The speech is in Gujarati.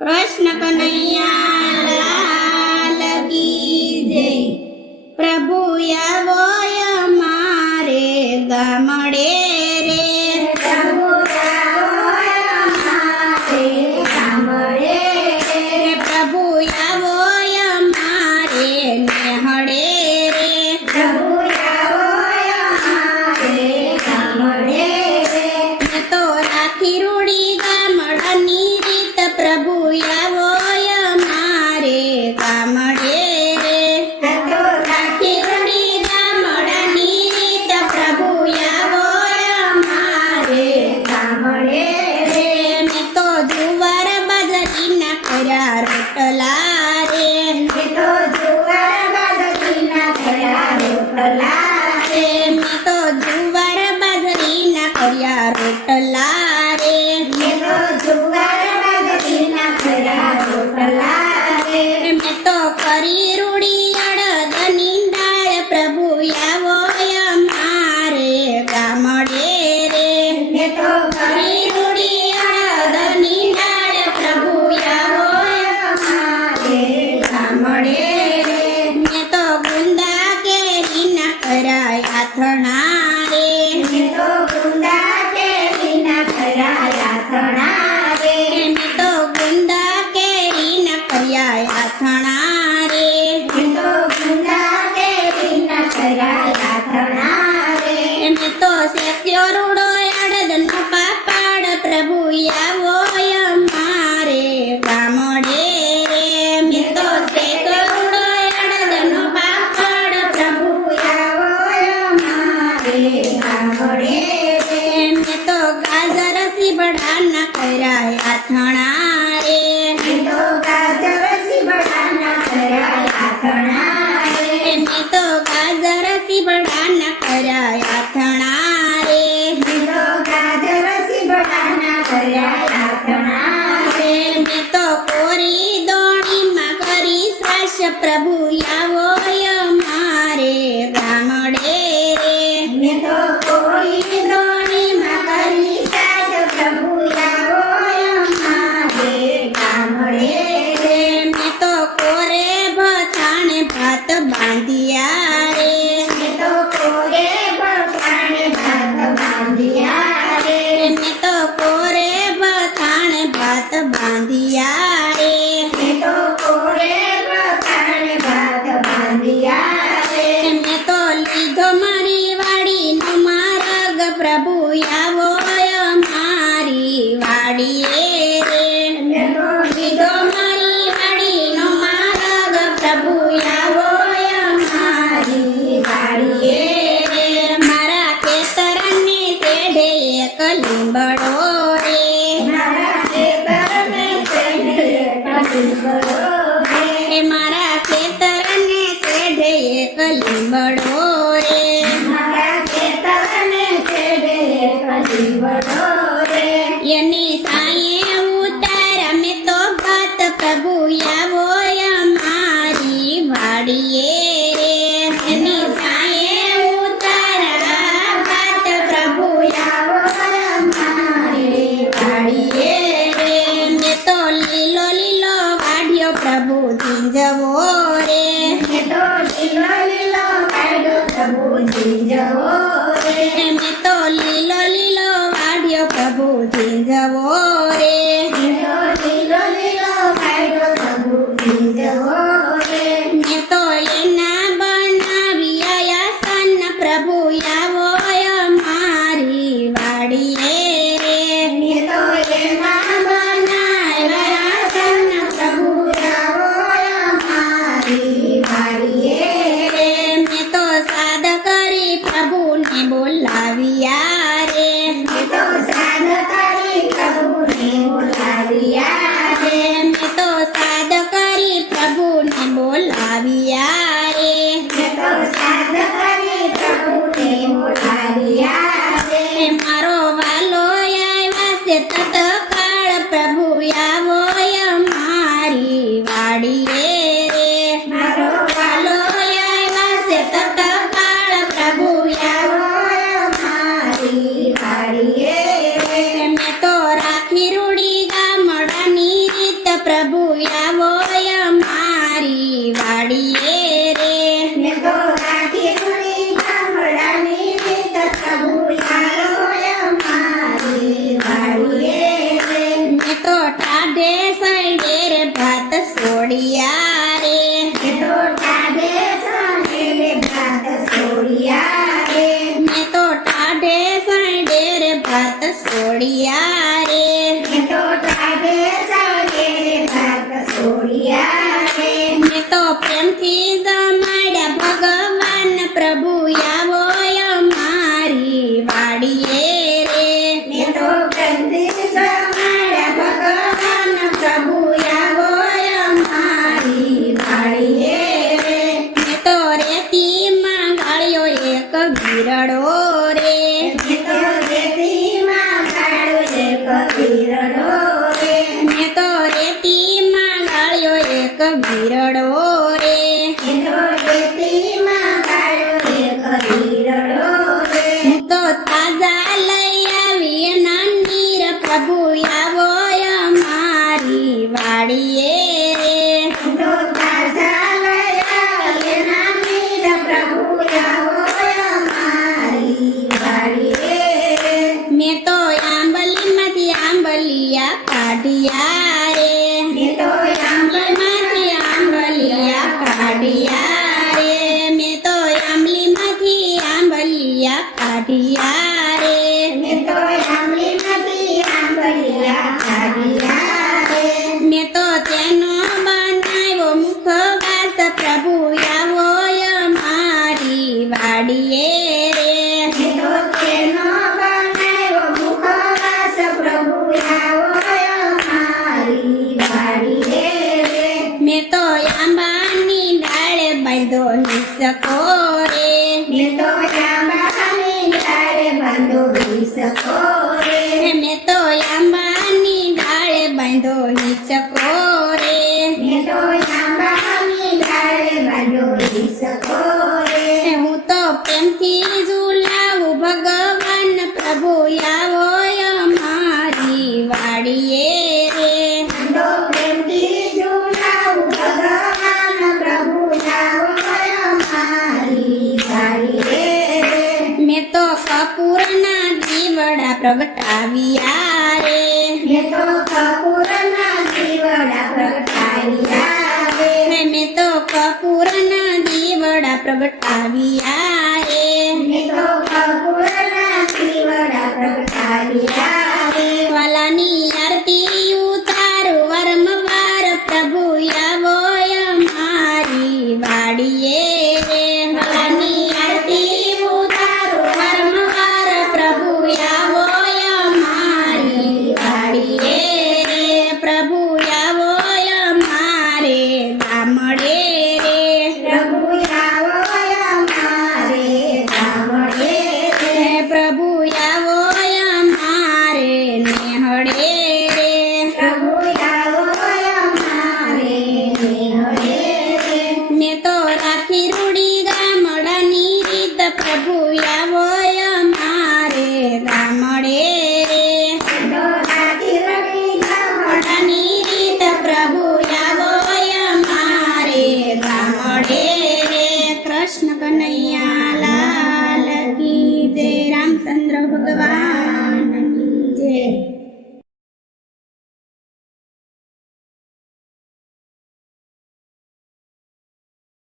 કૃષ્ણ કનૈયા લાલ કી જય। પ્રભુ આવો અમારે ગામડે રે, પ્રભુ આવો અમારે ગામડે રે, પ્રભુ આવો અમારે નેહડે રે, પ્રભુ આવો અમારે ગામડે રે, મેં તો રાખી રૂડી ગામડાની રીત, પ્રભુ આવો અમારે ગામડે રે, આ તો રાખી રૂડી ગામડાની રીત, પ્રભુ આવો અમારે ગામડે રે, મેં તો જુવાર બાજરીના કર્યા રોટલા રે, એ તો જુવાર બાજરીના થયા રોટલા રે, મેં તો જુવાર બાજરીના કર્યા રોટલા રે, એ તો જુવાર બાજરીના થયા રોટલા રે, મેં તો કરી રૂડી અડદની દાળ, પ્રભુ આવો અમારે ગામડે રે, એ તો કરી રૂડી અડદની દાળ, પ્રભુ આવો અમારે ગામડે રે, મેં તો ગુંદા કેરીના કર્યા આથણા રે, એ તો ગુંદા કેરીના થયા યાતણા રે, મેં તો ગુંદા કેરીના કર્યા આથણા રે, એ તો ગુંદા કેરીના થયા યાતણા રે, મેં તો શેક્યો રૂડો અડદનો પાપડ, પ્રભુ આવો અમારે ગામડે રે, મેં તો શેક્યો રૂડો અડદનો પાપડ, પ્રભુ આવો અમારે ગામડે રે, મેં તો ગાજર સીબડાના કર્યા આથણા રે, એ તો ગાજર સીબડાના થયા યાતણા રે, મેં તો ગાજર સીબડાના કર્યા આથણા રે, એ તો ગાજર સીબડાના થયા યાતણા રે, મેં તો કોરી દોણીમાં કરી શ્વાસ, પ્રભુ આવો અમારે ગામડે રે, એ તો કોઈ દોણીમાં કરી સાજ, પ્રભુ આવો અમારે ગામડે રે, મેં તો કોરે ભથાણે ભાત બાંધ્યા રે, એ તો કોરે ભગવાને ભાત બાંધ્યા રે, મેં તો કોરે ભથાણે ભાત બાંધ્યા રે, એ તો કોરે ભગવાને ભાત બાંધ્યા રે, મેં તો લીધો મારી વાડીનો માર્ગ, પ્રભુ આવો અમારી વાડીએ રે, એ તો લીધો મારી વાડીનો માર્ગ, પ્રભુ આવો અમારી વાડીએ રે, મારા ખેતરને શેઢે એક લીંબડો રે, મારા ખેતરને શેઢે કલીબડો રે, મારા ખેતરને શેઢે એક લીંબડો રે, મારા ખેતરને શેઢે કલીબડો રે, એની સાયે ઉતાર મેં તો ભાત, પ્રભુ આવો અમારી વાડીએ રે, એની સાયે ઉતાર ભાત, પ્રભુ આવો અમારી વાડીએ રે, મેં તો લીલો લીલો વાઢ્યો, પ્રભુ જીંજવો રે, એ તો લીલો લીલો કાઢ્યો પ્રભુ જીંજવો રે, મેં તો લીલો લીલો વાઢ્યો, પ્રભુ જીંજવો રે, એ તો લીલો લીલો કાઢ્યો પ્રભુ જીંજવો રે, મેં તો એના બનાવ્યા આસન, પ્રભુ આવો અમારી વાડીએ રે, એ તો એમાં બનાવ્યા આસન, પ્રભુ આવો અમારી વાડીએ રે, મેં તો સાદ કરી પ્રભુને પ્રભુ આવો અમારી વાડીએ રે મેં તો રાખી સુરી ગામડાની રીત પ્રભુ આવો અમારી વાડીએ રે મેં તો ટાઢે સાઈડે રે ભાત સોડિયા રે મેં તો ટાઢે સાંજે ભાત સોડિયા રે મેં તો ટાઢે સાઈડે રે ભાત સોડિયા રે મેં તો ટાઢે સાંજે ભાત સોડિયા રે મેં તો પ્રેમથી જમાડ્યા ભગવાન પ્રભુ આવો અમારી વાડીએ રે મેં તો પ્રેમથી જમાડ્યા ભગવાન પ્રભુ આવો અમારી વાડીએ રે મેં તો રેતીમાં ગાળ્યો એક ગીરડો રે મેં તો રેતીમાં ગાળ્યો એક વીરડો રે મેં તો રેતીમાં ગાળ્યો એક ગીરડો રે મેં તો રેતીમાં ગાળ્યો એક વીરડો રે હું તો તાજા લઈ આવી નાની રે પ્રભુ આવો અમારી વાડીએ રે તો તાજા લયા નાની પ્રભુ આવો અમારી વાડીએ રે મેં તો આંબલીમાંથી આંબલિયા કાઢ્યા રે મેં તો આંબલીમાંથી આંબલિયા કાઢ્યા રે મેં તો આંબલીમાંથી આંબલિયા કાઢ્યા રે મેં તો આંબલીમાંથી આંબલિયા કાઢ્યા રે મેં તો તેનો બનાવ્યો મુખવાસ પ્રભુ આવો અમારી વાડીએ રે મેં તો તેનો બનાવ્યો મુખવાસ પ્રભુ આવો અમારી વાડીએ રે મેં તો આંબાની ડાળે બાંધો હિસકો રે મેં તો આંબાની ડાળે બાંધો હિસકો રે મેં તો આંબાની ડાળે બાંધો હિસકો રે મેં તો આંબાની ડાળે બાંધો હિસકો રે હું તો પ્રેમથી ઝુલાવું ભગવાન પ્રભુ આવો અમારી વાડીએ રે તો પ્રેમથી ઝુલાવું ભગવાન પ્રભુ આવો અમારી વાડીએ રે મેં તો કપૂરના દીવડા પ્રગટાવ્યા રે મેં તો કપૂરના દીવડા પ્રગટાવ્યા રે મેં તો કપૂરના દીવડા પ્રગટાવ્યા